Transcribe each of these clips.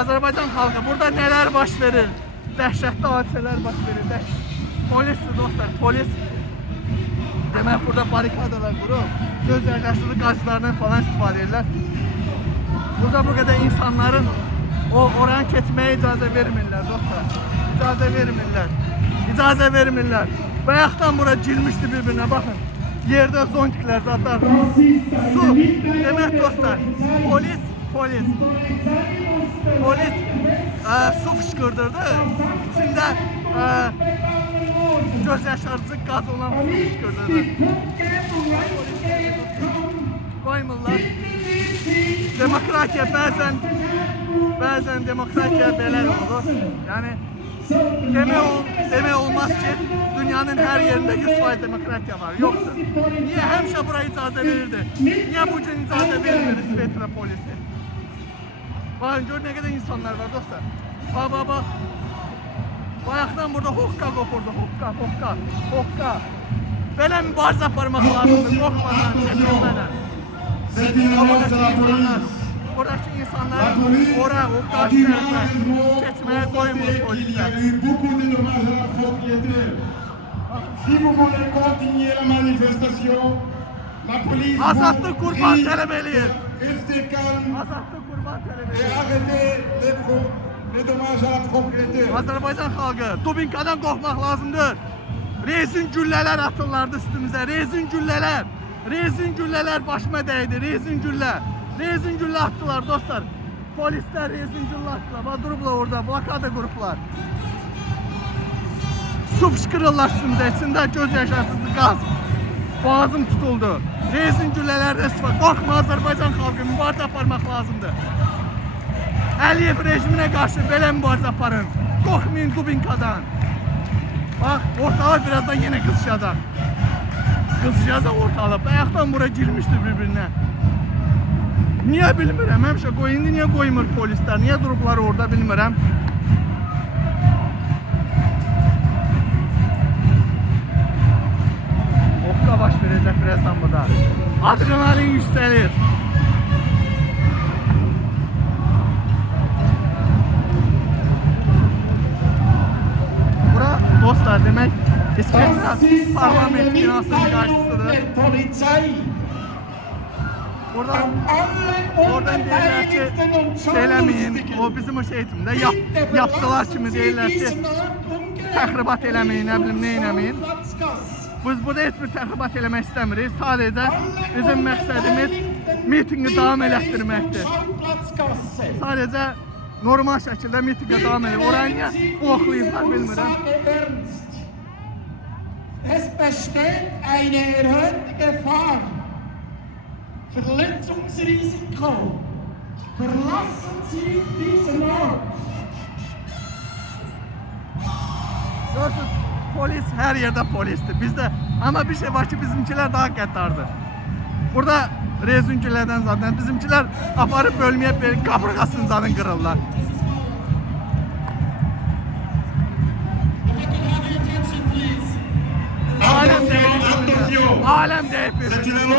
Azərbaycan xalqı burada neler baş verir? Dəhşətli hadisələr baş verir. Polisdir dostlar, polis. Demək burada barikadalar qurub, göz yaşlı qazlarından falan istifadə edirlər. Burada bu kadar insanların oranı keçməyə icazə vermirlər dostlar. İcazə vermirlər. İcazə vermirlər. Bayaqdan bura girmişdi birbirine bakın. Yerde zontikler zaten. Su. Demek dostlar. Polis su fışkırdırdı. İçinde göz yaşarıcı gaz olan su fışkırdırdı. Koymurlar. Demokratiya bazen demokratiya belə olur. Yani demək olmaz ki dünyanın her yerinde 100% demokratiya var. Yoktur. Niye hemşe buraya icazə verirdi? Niye bu gün icazə vermir İsveçrə polisi? Bakın gör ne kadar insanlar var dostlar. Bak. Bayaqdan burada hokka qopurdu. Hokka. Belə mübarizə aparmaq lazımdır. Qorxmadan, çəkinmədən. Buradaki insanlar oraya o karşı tarafa geçmeye koymuyor polisler. Si vous voulez continuer la manifestation, la police Azatlık kurban tələbəliyir. restez calme Azatlık kurban et tələbəliyir. arrêtez les dommages à la propriété. Azərbaycan xalqı Dubinkadan qorxmaq lazımdır. Rezin güllələr atırlardı üstümüzə. Rezin güllələr başıma dəydi. Rezin güllə attılar dostlar. Polisler rezin güllə attılar. Bak durublar orada. Blokada qurublar. Su fışkırırlar üstümüzə. İçində göz yaşarsızlı gaz. Boğazım tutuldu. Rezin güllələrdə istifadə. Qorxma Azərbaycan xalqı. Mübarizə aparmaq lazımdır. Əliyev rejiminə qarşı belə mübarizə aparın. Qorxmayın Dubinkadan. Bak ortalık birazdan yine kızışacak. Ortalık. Bayaqdan bura girmişdi birbirine. Niye bilmirəm? Həmişə indi niye qoymur polisler? Niye durublar orada bilmirəm? Okka baş verecek birazdan burada. Adrenalin yükselir. Bura dostlar demek İsveçrə parlament binasının karşısıdır. Oradan deyirlər ki, eləməyin, o bizim o eğitimdə yaptılar kimi deyirlər ki, təxribat eləməyin, nə bilim, nə eləməyin. Biz burada heç bir təxribat eləmək istəmirik. Sadəcə bizim məqsədimiz mitingi davam elətdirməkdir. Sadəcə normal şəkildə mitingi davam elətdirmək. Orayı niyə bloqlayıblar bilmirəm. Es besteht eine erhöhte Gefahr. Verletzungsrisiko. Verlassen Sie diesen Ort. Görürsünüz, polis her yerde polistir. Bizde ama bir şey var ki bizimkiler daha qəddardır. Burada rezüncülerden zaten bizimkiler aparıp bölmeye kaburgasını zaten kırırlar. Alem deyip birbirine.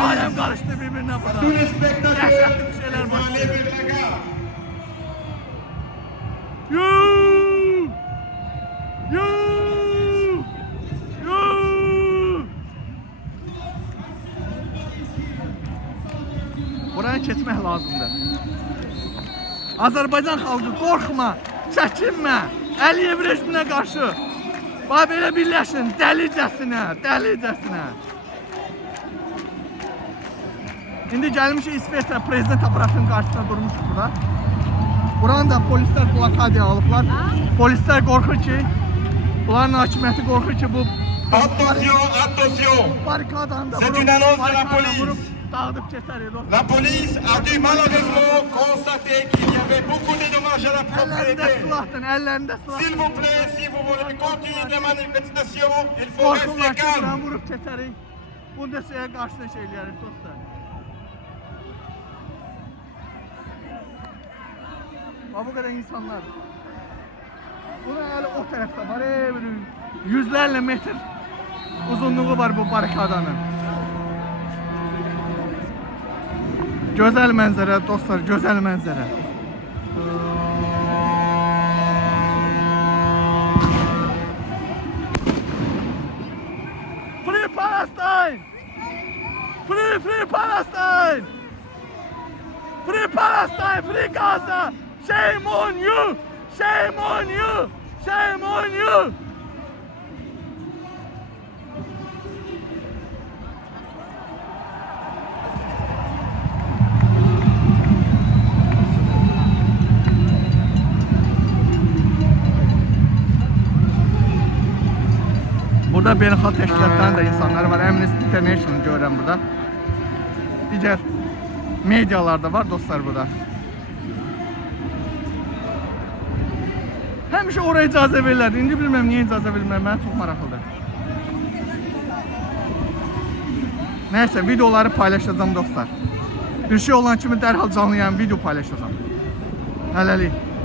Alem karıştı birbirine burada. Dehşetli bir şeyler başlıyor. Buraya keçmək lazımdır. Azərbaycan xalqı qorxma, çəkinmə. Əliyev rejiminə qarşı. Bax belə birləşin, dəlicəsinə. İndi gəlmişik İsveçrə prezident aparatının qarşısında durmuşuq burada. Buranı da polislər blokadiya alıblar. Polislər qorxur ki, bunların hakimiyyəti qorxur ki, bu Attention, barikadanı da c'est une annonce de la police. Dağıdıp keçərik dostlar. La police a dû malheureusement constater qu'il y avait beaucoup de dommages à la Əllərində propriété. silahdır, əllərində silah. S'il vous plaît, si vous voulez continuer la manifestation, il faut Qorxurlar rester ki, buranı calme. vurub keçərik. Bunu da şeyə qarşısına şey eləyərik dostlar. Bu kadar insanlar. Bunun eli o tarafta var. Yüzlerle metre uzunluğu var bu barikadanın. Güzel manzara dostlar, güzel manzara. Free Palestine! Free Palestine! Free Gaza! Shame on you! Shame on you! Shame on you! Burada beynəlxalq təşkilatların da insanları var. Amnesty International görürəm burada. Digər medialar da var dostlar burada. Həmişə oraya icazə verirlər. İndi bilmirəm niyə icazə verirlər. Mənə çox maraqlıdır. Nəysə videoları paylaşacağım dostlar. Bir şey olan kimi dərhal canlı yayın video paylaşacağım. Hələlik.